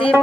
দিব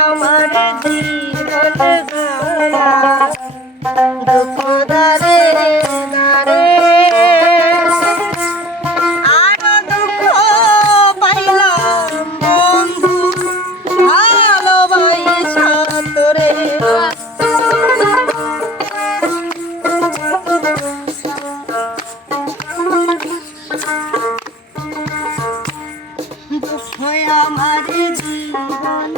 আমার জীবন গোনা দুঃখ দারে দারে আর দুঃখ পাইলাম, বন্ধু। ভালোবাসা তোরে দুঃখ আমার জীবন